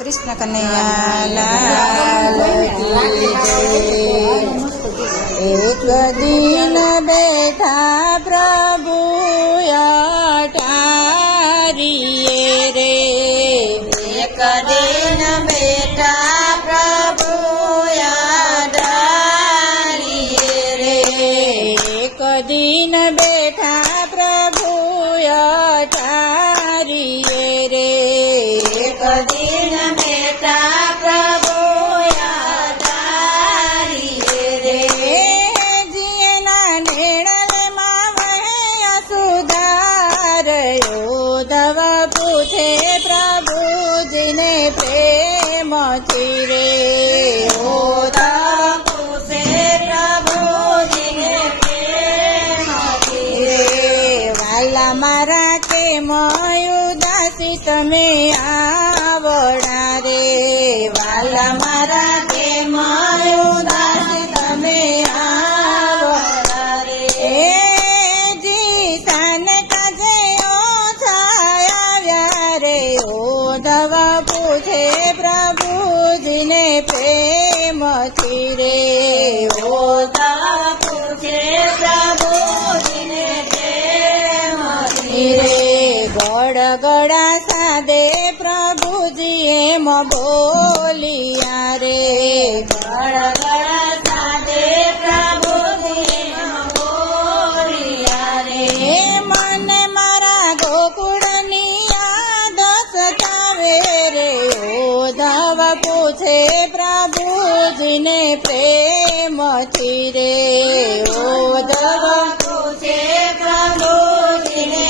કૃષ્ણ કનૈયા લાલ એક દિન બેઠા પ્રભુ અટારીએ રે એક દિન બેઠા પ્રભુ અટારીએ રે એક દિન બેઠા પ્રભુ અટારીએ રે એક દિન બેઠા પ્રભુ અટારીએ રે જીએના નેણલમાં વહે સુધારયો ધવ પૂછે પ્રભુજીને પ્રેમથી રે ઓ ધવ પૂછે પ્રભુજીને પ્રેમથી રે વાલા મારા કે ઉદાસી તમે આવડા રે વાલા મારા કે ઉદાસી તમે આવડા રે જી સાને કાજે ઓછા આવ્યા રે ઓ ધવ પૂછે પ્રભુજીને પ્રેમથી રે ઓ ધવ પૂછે પ્રભુજીને પ્રેમથી રે ગળગળા સાદે પ્રભુજી એમ બોલિયા રે ગળગળા સાદે પ્રભુજી એમ બોલિયા રે મને મારા ગોકુળની યાદ સતાવે રે ઓ ધવ પૂછે પ્રભુજીને પ્રેમથી રે ઓ ધવ પૂછે પ્રભુજીને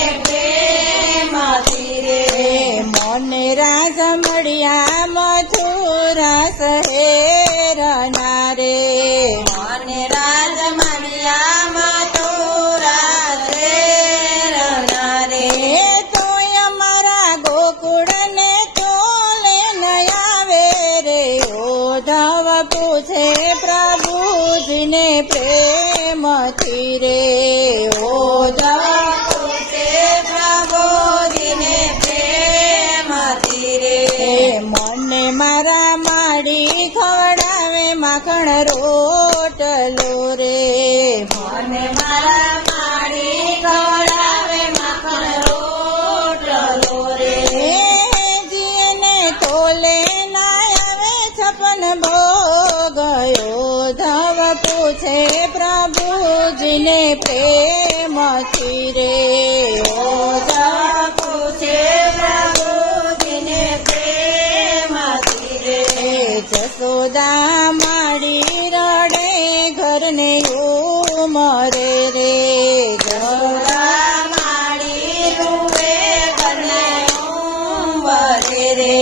મને રાજ મળ્યા મથુરા શહેરના રે મને રાજ મળ્યા મથુરા શહેરના રે તોય અમારા ગોકુળને તોલે ન આવે રે ઓ ધવ પૂછે પ્રભુજીને પ્રેમથી રે ઓ ધવ પૂછે પ્રભુજીને મને મારા માડી ખવડાવે માખણ રોટલો રે મને મારા માડી ખવડાવે માખણ રોટલો રે જીને તોલે ના આવે છપન ભોગયો ધવ પૂછે પ્રભુજીને પ્રેમથી રે ઓ ધવ પૂછે પ્રભુજીને જસોદા માડી રડે ઘરને ઉમરે રે જસોદા માડી રૂવે ઘરને ઉમરે રે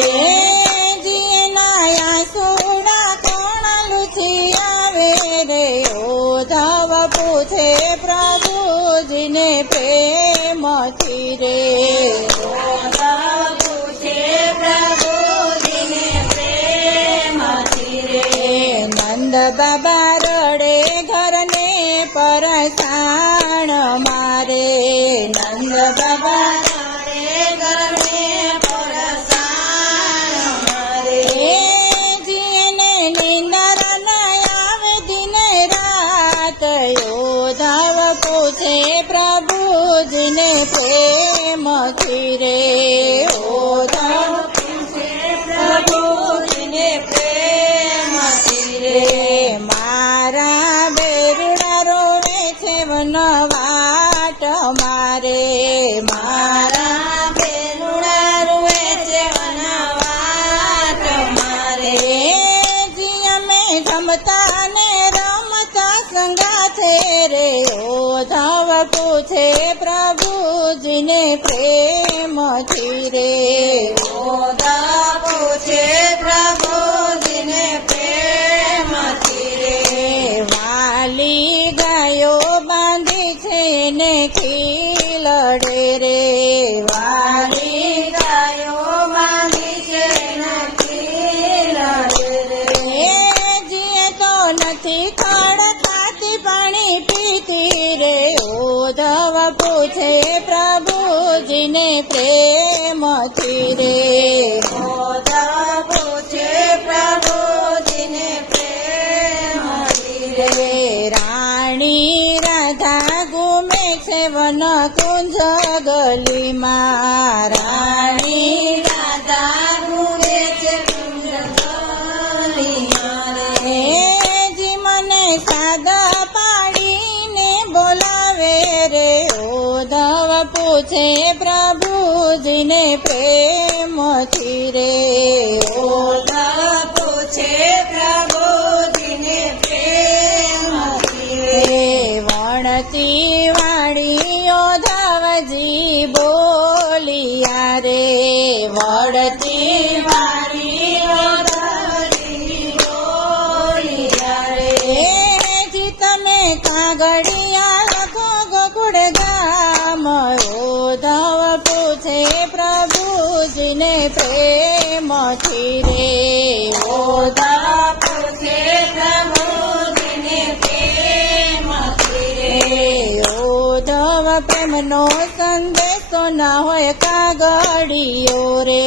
જીના આંસુડા કોણ લૂછી આવે રે ઓ ધવ પૂછે પ્રભુજીને પ્રેમથી રે ઓ ધવ પૂછે પ્રભુજીને નંદ બાબા રડે ઘરને પરસાણ મારે નંદ બાબા રડે ઘરને પરસાણ મારે જીને નિંદર ન આવે દિન રાત યો ધવ પૂછે પ્રભુજીને પ્રેમથી રે ઓ ધવ પૂછે પ્રભુજીને મારા બેરડા રોવે છે વનવાટ મારે મારા બેરડા રોવે છે વનવાટ મારે જી અમે ગમતા ને રમતા સંગાથે રે ઓ ધવ પૂછે પ્રભુજીને પ્રેમથી રે ઓ ધવ પૂછે પ્રભુજીને વાલી ગાયો બાંધી છે ને ખીલડે રે વાલી ગાયો બાંધી છે ને ખીલડે રે જીએ તો નથી ખડ ખાતી પાણી પીતી રે ઓ ધવ પૂછે પ્રભુજીને પ્રેમથી રે ઓ ધવ પૂછે પ્રભુજીને પ્રેમથી રે ઉદ્ધવ પૂછે પ્રભુજીને પ્રેમથી રે વણતી વાણીઓ ધવજી બોલિયા રે વળતી વાણીઓ ધવજી બોલિયા રે જી તમે કાગળિયા લખો ગોકુળ ગામ ઉદ્ધવ પૂછે પ્રભુજીને પ્રેમથી રે ઉદ્ધવ પૂછે પ્રભુજીને પ્રેમથી રે ઉદ્ધવ પ્રેમનો સંદેશો ના હોય કાગળિયો રે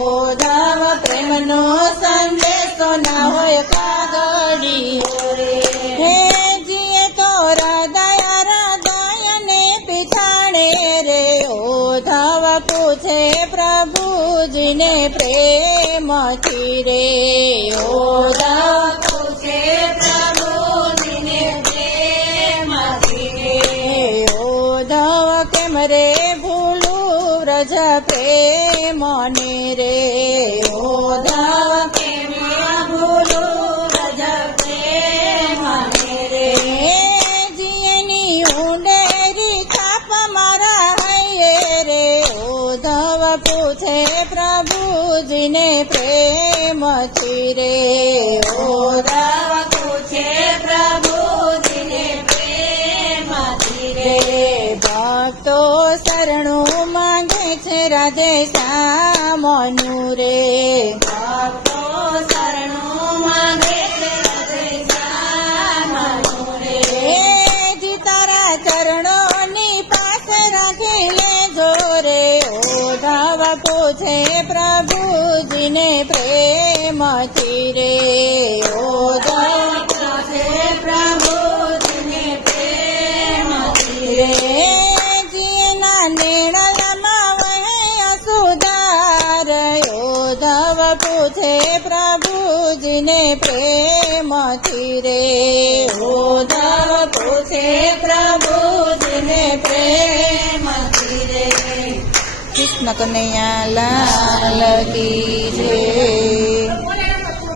ઉદ્ધવ પ્રેમનો સંદેશો ના હોય કાગળિયો રે હે જીએ તો હૃદય ને પીઠાણે રે ઉદ્ધવ પૂછે પ્રભુજીને પ્રેમથી રે ઉદ્ધવ પૂછે પ્રભુજીને પ્રેમથી રે ઉદ્ધવ કેમ રે ભૂલું વ્રજ પ્રેમને રે ઉદ્ધવ કેમ ભૂલું વ્રજ પ્રેમને રે જીએની ઊંડેરી છાપ મારા હૈયે રે ઉદ્ધવ પૂછે પ્રભુજીને પ્રેમથી રે ઉદ્ધવ પૂછે પ્રભુજીને પ્રેમથી રે ભક્તો શરણું માંગે છે રાધે શ્યામનું રે ભક્તો શરણું માંગે છે હૃદય શ્યામનું રે જી તારા ચરણોની પાસે રાખી લેજો રે ઉદ્ધવ પૂછે પ્રભુજીને પ્રેમથી રે ઉદ્ધવ પૂછે પ્રભુજીને પ્રેમથી રે રે જીના નેણલામાં વહે અસુધાર ઉદ્ધવ પૂછે પ્રભુજીને પ્રેમથી રે ઉદ્ધવ પૂછે પ્રભુજીને પ્રેમથી રે કૃષ્ણ કનૈયા લાલ કી જય